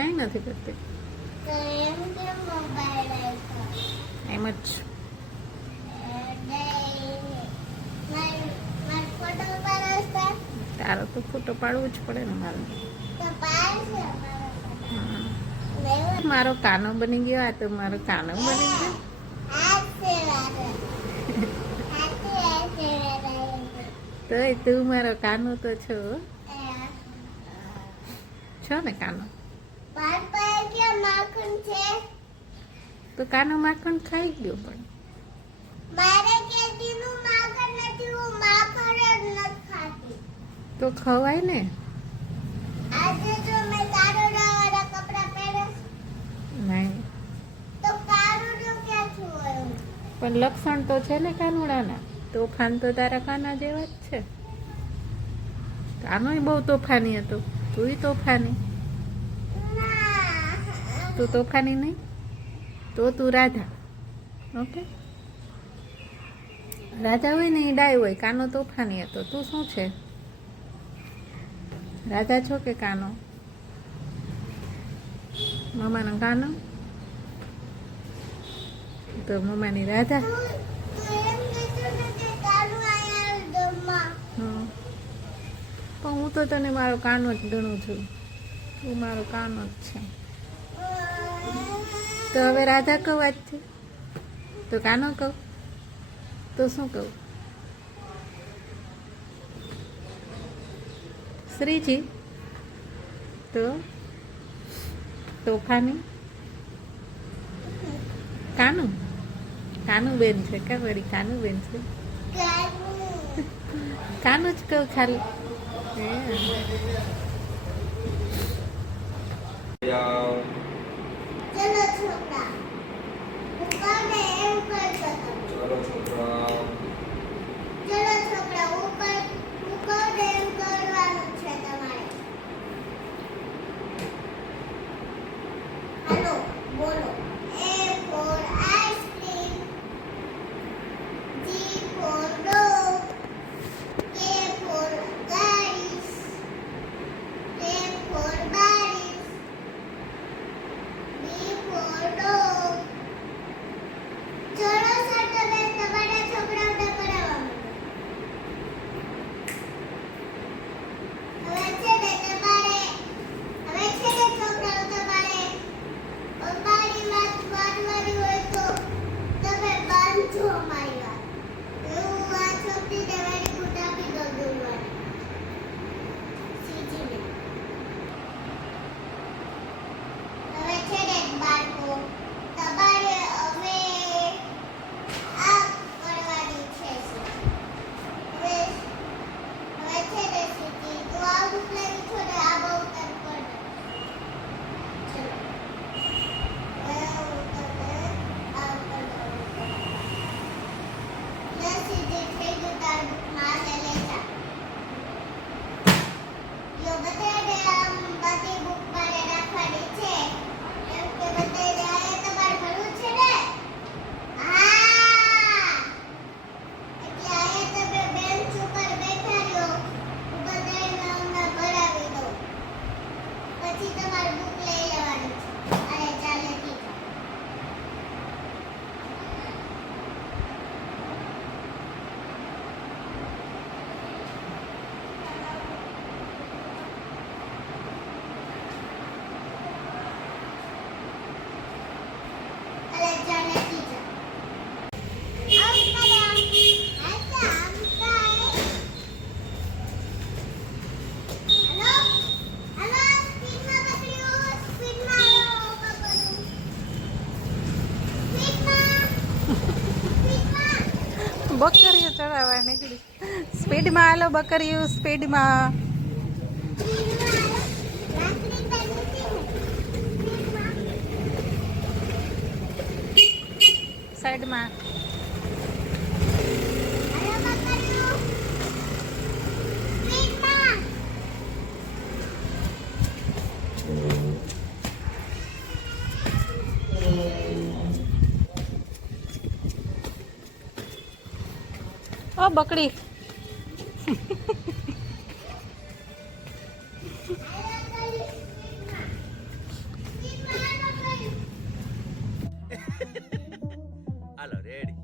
કાંઈ નથી કરતી. એમ જ તારો તો ફોટો પાડવું જ પડે ને મારે. મારો કાનો બની ગયો. આ તો મારો કાનો બની ગયો. તો તું મારો કાનો તો છો ને કાનો. તો કાનો માખણ ખાઈ ગયો પણ તો ખવાય ને. નહીં પણ લક્ષણ તો છે ને કાનુડાના. તોફાન તો તારા કાના જેવા જ છે. કાનોય બહુ તોફાની હતો. તુંય તોફાની. તું તોફાની નહીં તો તું રાધા. ઓકે, રાધા હોય ને એ ડાય હોય. કાનો તોફાની હતો. તું શું છે? રાધા છો કે કાનો? મમ્માનો કાનો તો મમ્માની રાધા. પણ હું તો તને મારો કાનો જ ગણું છું. તું મારો કાનો જ છે. તો હવે રાધા કહું આજથી તો કાનો કહું તો શું કહું? શ્રીજી તો તોફાની કાનું. કાનું બેન છે કે વળી કાનું બેન છે. કાનું જ કહું ખાલી. બકરીઓ ચડાવવા નીકળી. સ્પીડમાં હાલો બકરીઓ, સ્પીડમાં. સાઈડમાં. ઓ બકડી. રેડી